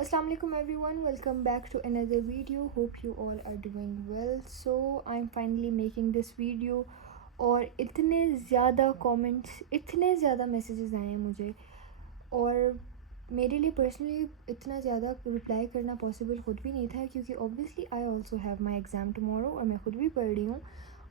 Assalamu alaikum everyone, welcome back to another video. Hope you all are doing well. So I'm finally making this video और इतने ज़्यादा comments, इतने ज़्यादा messages आए हैं मुझे, और मेरे लिए पर्सनली इतना ज़्यादा रिप्लाई करना पॉसिबल ख़ुद भी नहीं था, क्योंकि obviously I also have my exam tomorrow और मैं ख़ुद भी पढ़ रही हूँ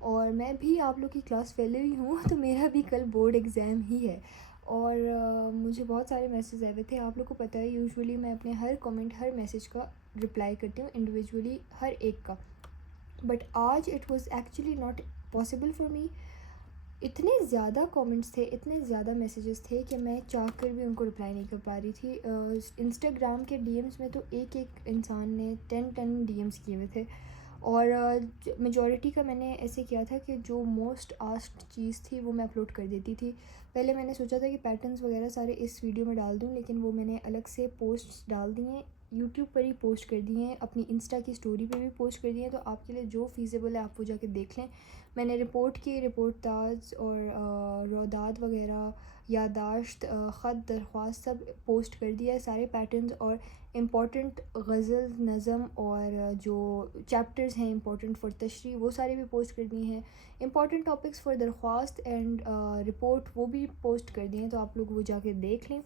और मैं भी आप लोग की क्लास फेलो ही हूँ। तो मेरा भी कल बोर्ड एग्ज़ाम ही है और मुझे बहुत सारे मैसेज आए हुए थे। आप लोग को पता है यूजुअली मैं अपने हर कमेंट, हर मैसेज का रिप्लाई करती हूँ इंडिविजुअली, हर एक का, बट आज it was actually not possible for me. इतने ज़्यादा कमेंट्स थे, इतने ज़्यादा मैसेजेस थे कि मैं चाह कर भी उनको रिप्लाई नहीं कर पा रही थी। इंस्टाग्राम के डीएम्स में तो एक एक इंसान ने 10 डीएम्स किए हुए थे और मेजॉरिटी का मैंने ऐसे किया था कि जो मोस्ट आस्क्ड चीज़ थी वो मैं अपलोड कर देती थी। पहले मैंने सोचा था कि पैटर्न्स वगैरह सारे इस वीडियो में डाल दूँ, लेकिन वो मैंने अलग से पोस्ट्स डाल दिए, यूट्यूब पर ही पोस्ट कर दिए हैं, अपनी इंस्टा की स्टोरी पे भी पोस्ट कर दिए हैं। तो आपके लिए जो फ़ीज़ेबल है आप वो जाके देख लें। मैंने रिपोर्टाज और रोदाद वगैरह, यादाश्त, ख़त, दरख्वास्त सब पोस्ट कर दिया है, सारे पैटर्न्स और इम्पॉर्टेंट गज़ल, नज़म और जो चैप्टर्स हैं इम्पॉर्टेंट फॉर तशरीह वो सारे भी पोस्ट कर दिए हैं। इम्पॉर्टेंट टॉपिक्स फॉर दरख्वास्त एंड रिपोर्ट वो भी पोस्ट कर दिए हैं, तो आप लोग वो जाके देख लें।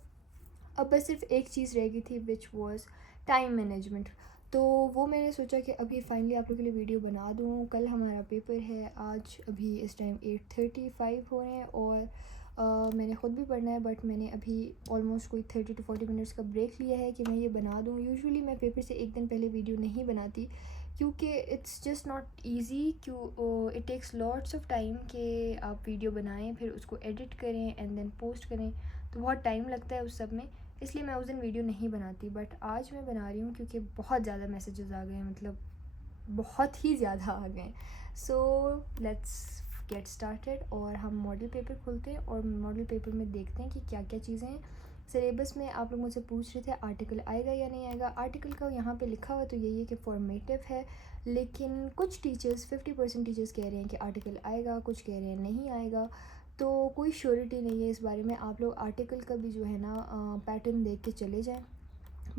अब बस सिर्फ एक चीज़ रह गई थी विच वाज टाइम मैनेजमेंट। तो वो मैंने सोचा कि अभी फाइनली आप लोगों के लिए वीडियो बना दूँ। कल हमारा पेपर है, आज अभी इस टाइम 8:35 हो रहे हैं और मैंने ख़ुद भी पढ़ना है, बट मैंने अभी ऑलमोस्ट कोई 30 to 40 मिनट्स का ब्रेक लिया है कि मैं ये बना दूँ। यूजुअली मैं पेपर से एक दिन पहले वीडियो नहीं बनाती, क्योंकि it's just not easy, it takes lots of time कि आप वीडियो बनाएं, फिर उसको एडिट करें एंड देन पोस्ट करें, तो बहुत टाइम लगता है उस सब में, इसलिए मैं उस दिन वीडियो नहीं बनाती। बट आज मैं बना रही हूँ क्योंकि बहुत ज़्यादा मैसेजेस आ गए हैं, मतलब बहुत ही ज़्यादा आ गए। सो लेट्स गेट स्टार्टेड और हम मॉडल पेपर खोलते हैं और मॉडल पेपर में देखते हैं कि क्या क्या चीज़ें हैं। सिलेबस में आप लोग मुझसे पूछ रहे थे आर्टिकल आएगा या नहीं आएगा। आर्टिकल का यहाँ पे लिखा हुआ तो यही है कि फॉर्मेटिव है, लेकिन कुछ टीचर्स 50% टीचर्स कह रहे हैं कि आर्टिकल आएगा, कुछ कह रहे हैं नहीं आएगा, तो कोई श्योरिटी नहीं है इस बारे में। आप लोग आर्टिकल का भी जो है ना पैटर्न देख के चले जाएं।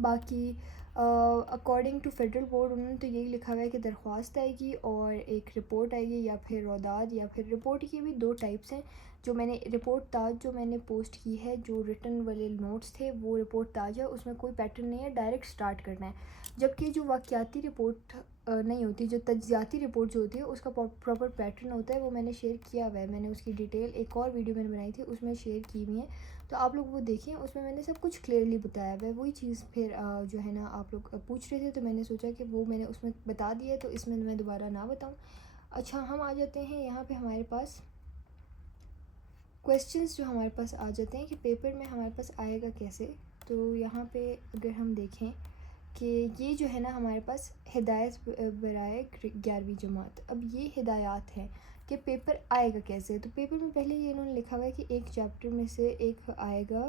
बाकी अकॉर्डिंग टू फेडरल बोर्ड उन्होंने तो यही लिखा हुआ है कि दरख्वास्त आएगी और एक रिपोर्ट आएगी, या फिर रोदाद, या फिर रिपोर्ट की भी दो टाइप्स हैं। जो मैंने रिपोर्ट ताज जो मैंने पोस्ट की है, जो रिटन वाले नोट्स थे वो रिपोर्ट ताज है, उसमें कोई पैटर्न नहीं है, डायरेक्ट स्टार्ट करना है। जबकि जो वाक़याती रिपोर्ट नहीं होती, जो तज्ज़ियाती रिपोर्ट जो होती है उसका प्रॉपर पैटर्न होता है, वो मैंने शेयर किया हुआ है। मैंने उसकी डिटेल एक और वीडियो मैंने बनाई थी उसमें शेयर की हुई है, तो आप लोग वो देखिए, उसमें मैंने सब कुछ क्लियरली बताया हुआ है। वही चीज़ फिर जो है ना आप लोग पूछ रहे थे, तो मैंने सोचा कि वो मैंने उसमें बता दिया, तो इसमें मैं दोबारा ना बताऊँ। अच्छा, हम आ जाते हैं यहाँ पे हमारे पास क्वेश्चंस जो हमारे पास आ जाते हैं कि पेपर में हमारे पास आएगा कैसे। तो यहाँ पे अगर हम देखें कि ये जो है ना हमारे पास हिदायत बराए 11वीं जमात, अब ये हिदायत हैं कि पेपर आएगा कैसे। तो पेपर में पहले ये इन्होंने लिखा हुआ है कि एक चैप्टर में से एक आएगा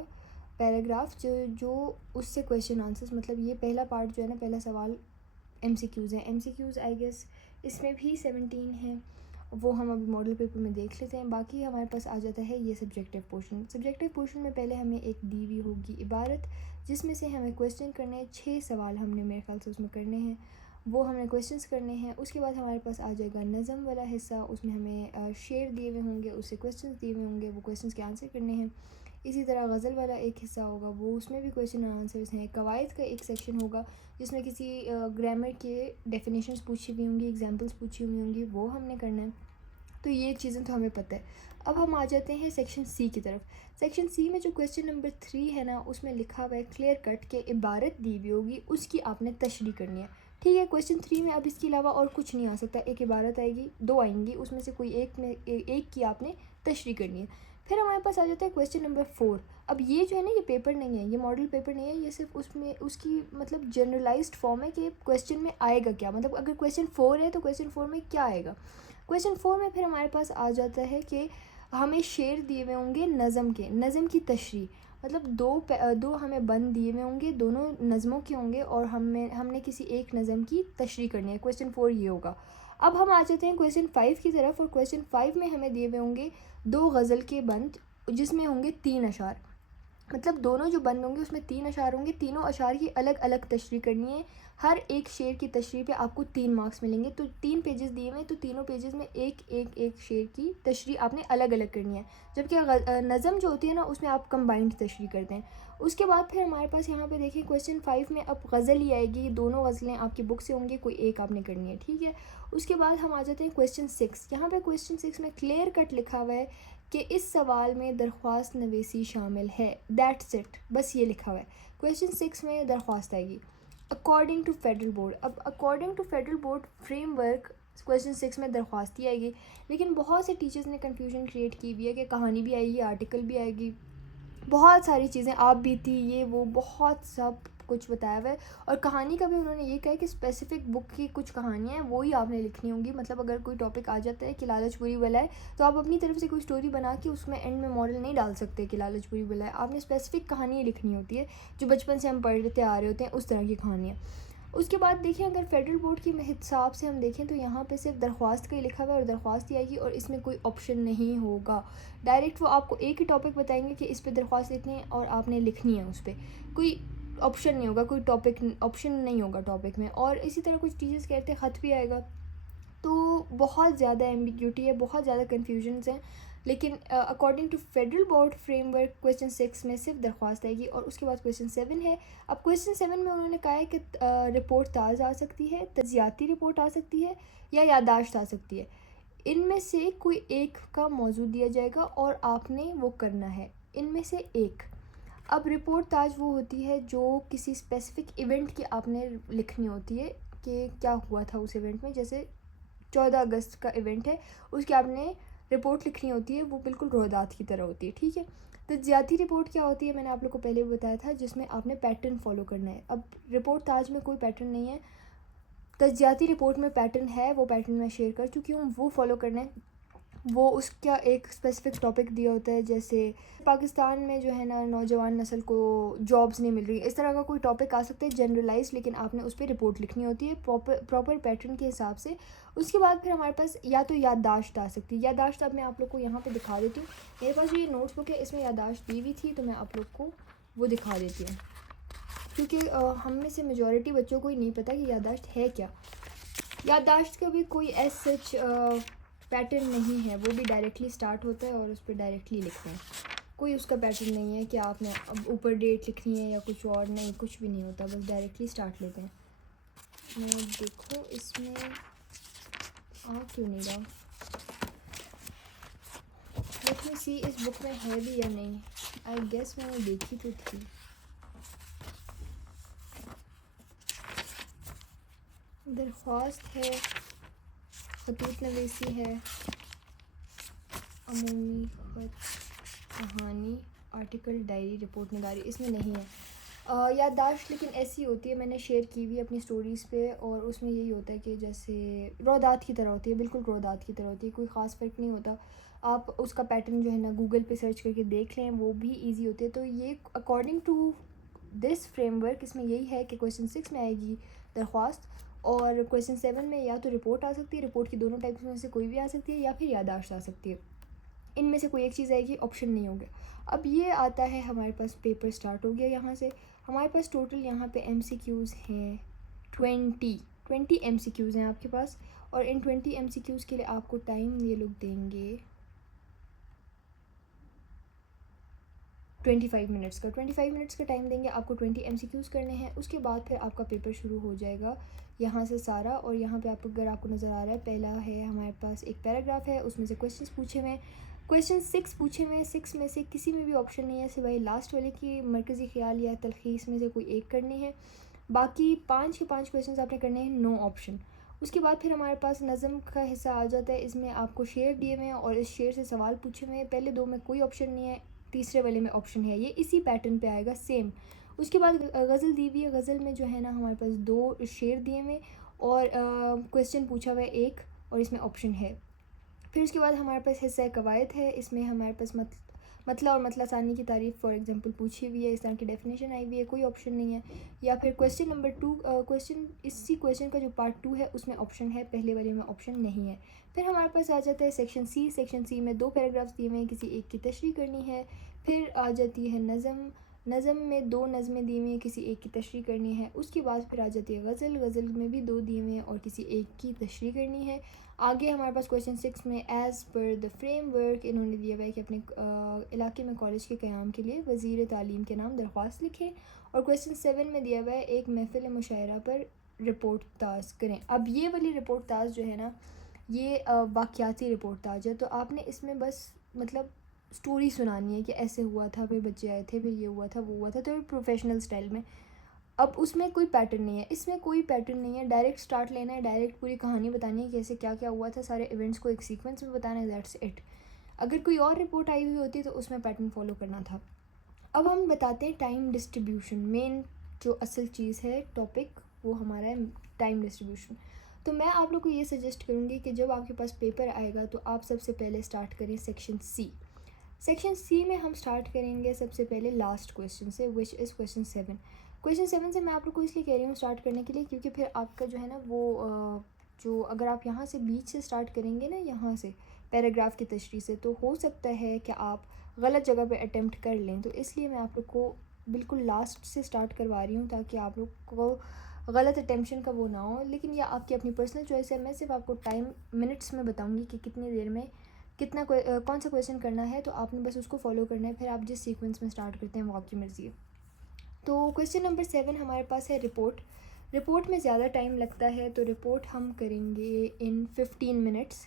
पैराग्राफ जो उससे क्वेश्चन आंसर्स, मतलब ये पहला पार्ट जो है ना, पहला सवाल MCQs हैं। MCQs आई गेस इसमें भी 17 हैं, वो हम अभी मॉडल पेपर में देख लेते हैं। बाकी हमारे पास आ जाता है ये सब्जेक्टिव पोर्शन। सब्जेक्टिव पोर्शन में पहले हमें एक दी हुई होगी इबारत, जिसमें से हमें क्वेश्चन करने हैं। 6 सवाल हमने मेरे ख्याल से उसमें करने हैं, वो हमें क्वेश्चंस करने हैं। उसके बाद हमारे पास आ जाएगा नज़म वाला हिस्सा, उसमें हमें शेर दिए हुए होंगे, उससे क्वेश्चंस दिए हुए होंगे, वो क्वेश्चंस के आंसर करने हैं। इसी तरह गज़ल वाला एक हिस्सा होगा, वो उसमें भी क्वेश्चन और आंसर्स हैं। कवायद का एक सेक्शन होगा जिसमें किसी ग्रामर के डेफिनेशंस पूछी हुई होंगी, एग्जांपल्स पूछी हुई होंगी, वो हमने करना है। तो ये चीज़ें तो हमें पता है। अब हम आ जाते हैं सेक्शन सी की तरफ। सेक्शन सी में जो क्वेश्चन नंबर 3 है ना, उसमें लिखा हुआ है क्लियर कट के इबारत दी हुई होगी, उसकी आपने तशरीह करनी है। ठीक है, क्वेश्चन 3 में अब इसके अलावा और कुछ नहीं आ सकता। एक इबारत आएगी, दो आएंगी, उसमें से कोई एक में एक की आपने तशरीह करनी है। फिर हमारे पास आ जाता है क्वेश्चन नंबर 4। अब ये जो है ना, ये पेपर नहीं है, ये मॉडल पेपर नहीं है, ये सिर्फ उसमें उसकी मतलब जनरलाइज्ड फॉर्म है कि क्वेश्चन में आएगा क्या, मतलब अगर क्वेश्चन 4 है तो क्वेश्चन 4 में क्या आएगा। क्वेश्चन 4 में फिर हमारे पास आ जाता है कि हमें शेर दिए हुए होंगे नज़म की तशरीह, मतलब दो हमें बंद दिए हुए होंगे, दोनों नज़मों के होंगे और हमने किसी एक नज़म की तशरीह करनी है। क्वेश्चन 4 ये होगा। अब हम आ जाते हैं क्वेश्चन 5 की तरफ, और क्वेश्चन 5 में हमें दिए हुए होंगे 2 गज़ल के बंद जिसमें होंगे 3 अशार। मतलब दोनों जो बंद होंगे उसमें 3 अशार होंगे, तीनों अशार की अलग अलग तशरीह करनी है। हर एक शेर की तशरीह पे आपको 3 मार्क्स मिलेंगे। तो 3 पेजेस दिए हुए हैं, तो तीनों पेजेस में एक शेर की तशरीह आपने अलग अलग करनी है। जबकि नज़म जो होती है ना, उसमें आप कंबाइंड तशरीह करते हैं। उसके बाद फिर हमारे पास यहाँ पे देखिए क्वेश्चन 5 में अब गज़ल ही आएगी। दोनों गज़लें आपकी बुक से होंगी, कोई एक आपने करनी है, ठीक है। उसके बाद हम आ जाते हैं क्वेश्चन 6। यहाँ पे क्वेश्चन 6 में क्लियर कट लिखा हुआ है कि इस सवाल में दरख्वास्त नवीसी शामिल है। दैट्स इट, बस ये लिखा हुआ है। क्वेश्चन 6 में दरख्वास्त आएगी अकॉर्डिंग टू फेडरल बोर्ड। अब according to federal board framework question 6 में दरख्वास्त ही आएगी। लेकिन बहुत से टीचर्स ने कन्फ्यूजन क्रिएट की हुई है कि कहानी भी आएगी, आर्टिकल भी आएगी, बहुत सारी चीज़ें, आप भी थी, ये वो, बहुत सब कुछ बताया हुआ है। और कहानी का भी उन्होंने ये कहा है कि स्पेसिफिक बुक की कुछ कहानियाँ हैं वो ही आपने लिखनी होंगी। मतलब अगर कोई टॉपिक आ जाता है कि लालच बुरी बला है, तो आप अपनी तरफ से कोई स्टोरी बना के उसमें एंड में मॉडल नहीं डाल सकते कि लालच बुरी बला है। आपने स्पेसिफिक कहानी लिखनी होती है, जो बचपन से हम पढ़ते आ रहे होते हैं, उस तरह की कहानियाँ। उसके बाद देखिए, अगर फेडरल बोर्ड के हिसाब से हम देखें तो यहाँ पे सिर्फ दरख्वास्त का ही लिखा हुआ है और दरख्वास्त ही आएगी, और इसमें कोई ऑप्शन नहीं होगा। डायरेक्ट वो आपको एक ही टॉपिक बताएंगे कि इस पे दरख्वास्त लिखनी है और आपने लिखनी है उस पर। कोई ऑप्शन नहीं होगा, कोई टॉपिक ऑप्शन नहीं होगा टॉपिक में। और इसी तरह कुछ टीचर्स कहते हैं ख़त भी आएगा। तो बहुत ज़्यादा एम्बिग्यूटी है, बहुत ज़्यादा कन्फ्यूजन्स हैं। लेकिन according to federal board framework question 6 में सिर्फ दरख्वास्त आएगी। और उसके बाद क्वेश्चन 7 है। अब क्वेश्चन 7 में उन्होंने कहा है कि रिपोर्ट ताज़ आ सकती है, तजियाती रिपोर्ट आ सकती है, या याददाश्त आ सकती है। इनमें से कोई एक का मौजू दिया जाएगा और आपने वो करना है, इनमें से एक। अब रिपोर्ट ताज वो होती है जो किसी स्पेसिफिक इवेंट की आपने लिखनी होती है कि क्या हुआ था उस इवेंट में। जैसे 14 अगस्त का इवेंट है, उसकी आपने रिपोर्ट लिखनी होती है, वो बिल्कुल रोहदात की तरह होती है, ठीक है। तो ज़्यादा रिपोर्ट क्या होती है, मैंने आप लोग को पहले भी बताया था, जिसमें आपने पैटर्न फॉलो करना है। अब रिपोर्ट ताज में कोई पैटर्न नहीं है, तजियाती रिपोर्ट में पैटर्न है। वो पैटर्न मैं शेयर कर चुकी हूँ, वो फॉलो करना है। वो उसका एक स्पेसिफिक टॉपिक दिया होता है, जैसे पाकिस्तान में जो है ना नौजवान नस्ल को जॉब्स नहीं मिल रही, इस तरह का कोई टॉपिक आ सकता है जनरलाइज, लेकिन आपने उस पर रिपोर्ट लिखनी होती है प्रॉपर पैटर्न के हिसाब से। उसके बाद फिर हमारे पास या तो याददाश्त आ सकती है। याददाश्त अब मैं आप लोग को यहाँ पे दिखा देती हूँ। मेरे पास जो ये नोट्स बुक है, इसमें याददाश्त दी हुई थी, तो मैं आप लोग को वो दिखा देती हूँ, क्योंकि हम में से मेजॉरिटी बच्चों को ही नहीं पता कि याददाश्त है क्या। याददाश्त का भी कोई एज सच पैटर्न नहीं है, वो भी डायरेक्टली स्टार्ट होता है और उस पर डायरेक्टली लिखते हैं। कोई उसका पैटर्न नहीं है कि आपने अब ऊपर डेट लिखनी है या कुछ और, नहीं, कुछ भी नहीं होता, बस डायरेक्टली स्टार्ट लेते हैं। मैं देखो इसमें आ क्यों नहीं रहा, लेट मी सी इस बुक में है भी या नहीं। आई गेस मैंने देखी तो थी। दरख्वास्त है, खतूत नवीसी है, अमूमी खत, कहानी, आर्टिकल, डायरी, रिपोर्ट निगारी, इसमें नहीं है। याददाश्त लेकिन ऐसी होती है, मैंने शेयर की हुई अपनी स्टोरीज़ पे, और उसमें यही होता है कि जैसे रोदात की तरह होती है, बिल्कुल रोदात की तरह होती है, कोई ख़ास फ़र्क नहीं होता। आप उसका पैटर्न जो है ना गूगल पे सर्च करके देख लें, वो भी ईजी होते हैं। तो ये अकॉर्डिंग टू दिस फ्रेमवर्क इसमें यही है कि क्वेश्चन 6 में आएगी दरख्वास्त, और क्वेश्चन 7 में या तो रिपोर्ट आ सकती है, रिपोर्ट की दोनों टाइप्स में से कोई भी आ सकती है, या फिर याददाश्त आ सकती है। इनमें से कोई एक चीज़ आएगी, ऑप्शन नहीं होगा। अब ये आता है हमारे पास, पेपर स्टार्ट हो गया। यहाँ से हमारे पास टोटल यहाँ पे MCQs हैं 20 MCQs हैं आपके पास। और इन 20 MCQs के लिए आपको टाइम ये लोग देंगे 25 मिनट्स का। 25 मिनट्स का टाइम देंगे आपको, 20 MCQs करने हैं। उसके बाद फिर आपका पेपर शुरू हो जाएगा यहाँ से सारा। और यहाँ पे आपको, अगर आपको नज़र आ रहा है, पहला है हमारे पास एक पैराग्राफ है, उसमें से क्वेश्चंस पूछे हुए हैं। क्वेश्चन 6 पूछे हुए हैं, 6 में से किसी में भी ऑप्शन नहीं है सिवाय लास्ट वाले की, मरकज़ी ख्याल या तलखीस में से कोई एक करनी है। बाकी 5 के 5 क्वेश्चन आपने करने हैं, नो ऑप्शन। उसके बाद फिर हमारे पास नज़म का हिस्सा आ जाता है। इसमें आपको शेर दिए हुए हैं और इस शेर से सवाल पूछे हुए हैं। पहले 2 में कोई ऑप्शन नहीं है, तीसरे वाले में ऑप्शन है। ये इसी पैटर्न पे आएगा सेम। उसके बाद गज़ल दी हुई है। गज़ल में जो है ना हमारे पास 2 शेर दिए हुए और क्वेश्चन पूछा हुआ है एक, और इसमें ऑप्शन है। फिर उसके बाद हमारे पास हिस्सा कवायद है। इसमें हमारे पास मतला और मतला सानी की तारीफ़ फॉर एग्जांपल पूछी हुई है, इस तरह की डेफिनेशन आई हुई है, कोई ऑप्शन नहीं है। या फिर क्वेश्चन नंबर 2, इसी क्वेश्चन का जो पार्ट 2 है उसमें ऑप्शन है, पहले वाले में ऑप्शन नहीं है। फिर हमारे पास आ जाता है सेक्शन सी। सेक्शन सी में 2 पैराग्राफ्स दिए हुए हैं, किसी एक की तशरीह करनी है। फिर आ जाती है नज़म। नज़म में 2 नज़में दी हुई हैं, किसी एक की तशरीह करनी है। उसके बाद फिर आ जाती है गज़ल। गज़ल में भी 2 दिए हुए हैं और किसी एक की तशरीह करनी है। आगे हमारे पास क्वेश्चन 6 में एज़ पर द फ्रेमवर्क इन्होंने दिया हुआ है कि अपने इलाके में कॉलेज के क़याम के लिए वज़ीर तालीम के नाम दरख्वास्त लिखें। और क्वेश्चन 7 में दिया हुआ है एक महफ़िल मुशायरा पर रिपोर्ट ताज़ करें। अब ये वाली रिपोर्ट ताज़ जो है ना, ये वाक़याती रिपोर्ट ताज़ है। तो आपने इसमें बस मतलब स्टोरी सुनानी है कि ऐसे हुआ था, फिर बच्चे आए थे, फिर ये हुआ था, वो हुआ था, तो प्रोफेशनल स्टाइल में। अब उसमें कोई पैटर्न नहीं है, इसमें कोई पैटर्न नहीं है। डायरेक्ट स्टार्ट लेना है, डायरेक्ट पूरी कहानी बतानी है, कैसे क्या क्या हुआ था, सारे इवेंट्स को एक सीक्वेंस में बताना है, दैट्स इट। अगर कोई और रिपोर्ट आई हुई होती तो उसमें पैटर्न फॉलो करना था। अब हम बताते हैं टाइम डिस्ट्रीब्यूशन। मेन जो असल चीज़ है, टॉपिक, वो हमारा है टाइम डिस्ट्रीब्यूशन। तो मैं आप लोग को ये सजेस्ट करूँगी कि जब आपके पास पेपर आएगा तो आप सबसे पहले स्टार्ट करें सेक्शन सी। सेक्शन सी में हम स्टार्ट करेंगे सबसे पहले लास्ट क्वेश्चन से, विच इज़ क्वेश्चन 7। क्वेश्चन 7 से मैं आप लोग को इसलिए कह रही हूँ स्टार्ट करने के लिए क्योंकि फिर आपका जो है ना वो जो अगर आप यहाँ से बीच से स्टार्ट करेंगे ना, यहाँ से पैराग्राफ की तशरीह से, तो हो सकता है कि आप गलत जगह पे अटेम्प्ट कर लें। तो इसलिए मैं आप लोग को बिल्कुल लास्ट से स्टार्ट करवा रही हूँ ताकि आप लोग को गलत अटेम्पशन का वो ना हो। लेकिन यह आपकी अपनी पर्सनल चॉइस है। मैं सिर्फ आपको टाइम मिनट्स में बताऊँगी कि कितनी देर में कितना कौन सा क्वेश्चन करना है, तो आपने बस उसको फॉलो करना है। फिर आप जिस सीक्वेंस में स्टार्ट करते हैं वो आपकी मर्ज़ी है। तो क्वेश्चन नंबर 7 हमारे पास है रिपोर्ट। रिपोर्ट में ज़्यादा टाइम लगता है, तो रिपोर्ट हम करेंगे इन 15 मिनट्स।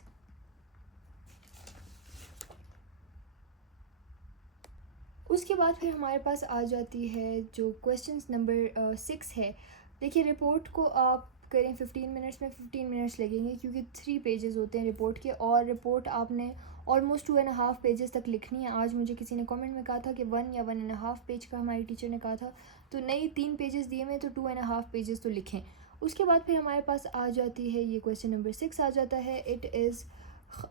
उसके बाद फिर हमारे पास आ जाती है जो क्वेश्चन नंबर 6 है। देखिए, रिपोर्ट को आप करें 15 मिनट्स में, 15 मिनट्स लगेंगे क्योंकि 3 पेजेस होते हैं रिपोर्ट के, और रिपोर्ट आपने ऑलमोस्ट 2.5 पेजेस तक लिखनी है। आज मुझे किसी ने कमेंट में कहा था कि 1 या 1.5 पेज का हमारी टीचर ने कहा था, तो नई 3 पेजेस दिए हुए, तो 2.5 पेजेस तो लिखें। उसके बाद फिर हमारे पास आ जाती है ये क्वेश्चन नंबर 6 आ जाता है। इट इज़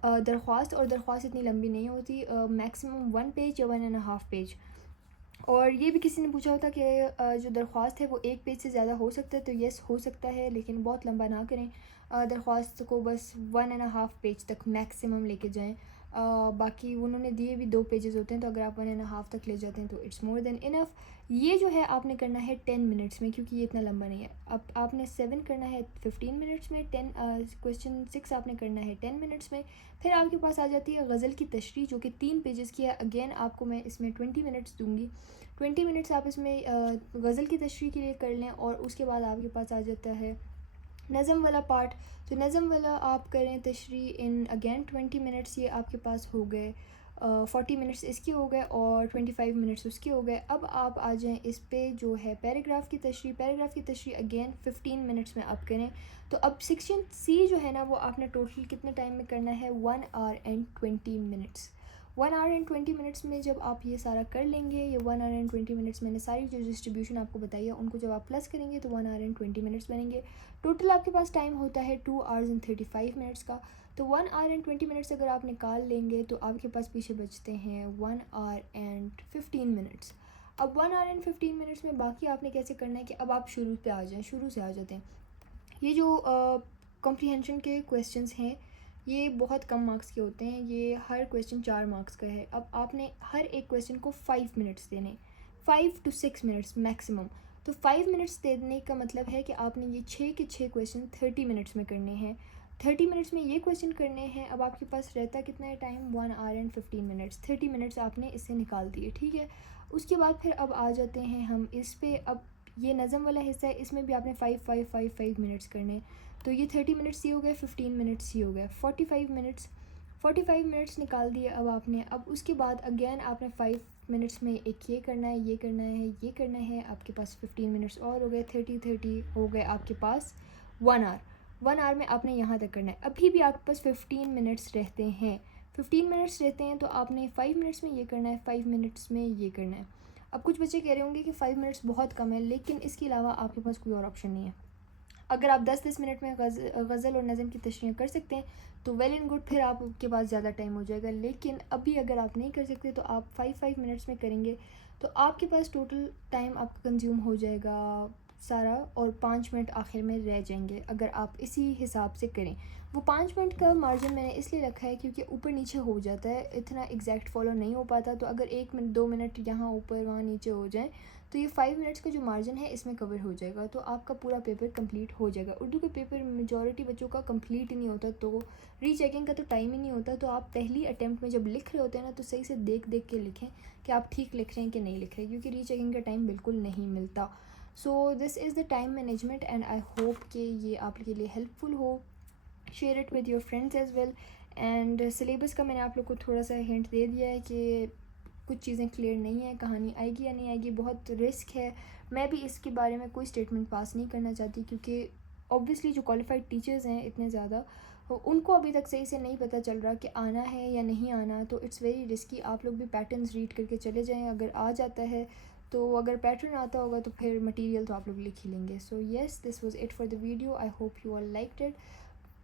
दरख्वास्त, और दरख्वास्त इतनी लंबी नहीं होती, मैक्सिमम 1 पेज या 1.5 पेज। और ये भी किसी ने पूछा होता कि जो दरख्वास्त है वो 1 पेज से ज़्यादा हो सकता है, तो येस हो सकता है, लेकिन बहुत लंबा ना करें। दरख्वास्त को बस 1.5 पेज तक मैक्सिमम लेके जाएं। बाकी उन्होंने दिए भी 2 पेजेस होते हैं, तो अगर आप 1.5 तक ले जाते हैं तो इट्स मोर देन इनफ। ये जो है आपने करना है 10 मिनट्स में, क्योंकि ये इतना लंबा नहीं है। अब आपने 7 करना है 15 मिनट्स में, क्वेश्चन 6 आपने करना है 10 मिनट्स में। फिर आपके पास आ जाती है गज़ल की तशरीह, जो कि 3 पेजेस की है। अगेन आपको मैं इसमें 20 मिनट्स दूँगी। 20 मिनट्स आप इसमें गज़ल की तशरीह के लिए कर लें। और उसके बाद आपके पास आ जाता है नज़म वाला पार्ट। तो नज़म वाला आप करें तशरीह इन अगेन 20 मिनट्स। ये आपके पास हो गए 40 मिनट्स इसके हो गए और 25 मिनट्स उसके हो गए। अब आप आ जाएं इस पे जो है पैराग्राफ की तशरीह। पैराग्राफ की तशरीह अगेन 15 मिनट्स में आप करें। तो अब सेक्शन सी जो है ना, वो आपने टोटल कितने टाइम में करना है, 1 our and 20 minutes. 1 our and 20 minutes में जब आप ये सारा कर लेंगे, ये 1 आवर एंड 20 मिनट्स मैंने सारी जो डिस्ट्रीब्यूशन आपको बताई है उनको जब आप प्लस करेंगे तो 1 आवर एंड 20 मिनट्स बनेंगे। टोटल आपके पास टाइम होता है 2 आवर्स एंड 35 मिनट्स का। तो 1 आवर एंड 20 मिनट्स अगर आप निकाल लेंगे तो आपके पास पीछे बचते हैं 1 आवर एंड 15 मिनट्स। अब 1 आवर एंड 15 मिनट्स में बाकी आपने कैसे करना है कि अब आप शुरू पे आ जाएं, शुरू से आ जाते हैं। ये जो कॉम्प्रीहेंशन के क्वेश्चंस हैं, ये बहुत कम मार्क्स के होते हैं। ये हर क्वेश्चन 4 मार्क्स का है। अब आपने हर एक क्वेश्चन को 5 मिनट्स देने, 5 to 6 मिनट्स मैक्सिमम। तो 5 मिनट्स देने का मतलब है कि आपने ये 6 के 6 क्वेश्चन 30 मिनट्स में करने हैं। 30 मिनट्स में ये क्वेश्चन करने हैं। अब आपके पास रहता कितना है time, 1 our and 15 minutes. 30 minutes आपने इससे निकाल दिए, ठीक है। उसके बाद फिर अब आ जाते हैं हम इस पे। अब ये नज़म वाला हिस्सा है, इसमें भी आपने 5 मिनट्स करने। तो ये 30 मिनट्स ही हो गए, 15 मिनट्स ही हो गए, 45 मिनट्स। 45 मिनट्स निकाल दिए अब आपने। अब उसके बाद अगेन आपने 5 मिनट्स में एक ये करना है, ये करना है, ये करना है। आपके पास 15 मिनट्स और हो गए, 30 हो गए आपके पास 1 आवर। 1 आवर में आपने यहाँ तक करना है। अभी भी आपके पास 15 मिनट्स रहते हैं। 15 मिनट्स रहते हैं तो आपने 5 मिनट्स में ये करना है, 5 मिनट्स में ये करना है। अब कुछ बच्चे कह रहे होंगे कि 5 मिनट्स बहुत कम है, लेकिन इसके अलावा आपके पास कोई और ऑप्शन नहीं है। अगर आप 10-10 मिनट में गज़ल और नज़म की तशरीह कर सकते हैं तो वेल एंड गुड, फिर आपके पास ज़्यादा टाइम हो जाएगा। लेकिन अभी अगर आप नहीं कर सकते तो आप 5-5 मिनट्स में करेंगे तो आपके पास टोटल टाइम आपका कंज्यूम हो जाएगा सारा, और 5 मिनट आखिर में रह जाएंगे अगर आप इसी हिसाब से करें। वो 5 मिनट का मार्जिन मैंने इसलिए रखा है क्योंकि ऊपर नीचे हो जाता है, इतना एग्जैक्ट फॉलो नहीं हो पाता। तो अगर 1 मिनट 2 मिनट यहाँ ऊपर वहाँ नीचे हो जाए तो ये 5 मिनट्स का जो मार्जिन है इसमें कवर हो जाएगा, तो आपका पूरा पेपर कंप्लीट हो जाएगा। उर्दू के पेपर मेजॉरिटी बच्चों का कंप्लीट ही नहीं होता, तो रीचेकिंग का तो टाइम ही नहीं होता। तो आप पहली अटैम्प्ट में जब लिख रहे होते हैं ना तो सही से देख देख के लिखें कि आप ठीक लिख रहे हैं कि नहीं लिख रहे, क्योंकि रीचेकिंग का टाइम बिल्कुल नहीं मिलता। So this is the time management and I hope कि ये आपके लिए हेल्पफुल हो। Share it with your friends as well. And syllabus का मैंने आप लोग को थोड़ा सा हिंट दे दिया है कि कुछ चीज़ें क्लियर नहीं है, कहानी आएगी या नहीं आएगी, बहुत रिस्क है। मैं भी इसके बारे में कोई स्टेटमेंट पास नहीं करना चाहती क्योंकि ऑब्वियसली जो क्वालिफाइड टीचर्स हैं इतने ज़्यादा, उनको अभी तक सही से नहीं पता चल रहा कि आना है या नहीं आना। तो इट्स वेरी रिस्की। आप लोग भी पैटर्न्स रीड करके चले जाएं, अगर आ जाता है तो, अगर पैटर्न आता होगा तो फिर मटेरियल तो आप लोग लिख ही लेंगे। So yes, this was it for the video. I hope you all liked it.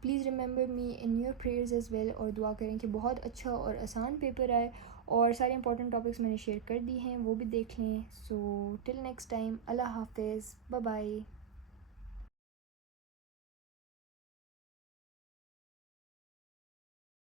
Please remember me in your prayers as well, और दुआ करें कि बहुत अच्छा और आसान पेपर आए। और सारे इंपॉर्टेंट टॉपिक्स मैंने शेयर कर दी हैं, वो भी देख लें। सो टिल नेक्स्ट टाइम, अल्लाह हाफिज़, बाय बाय।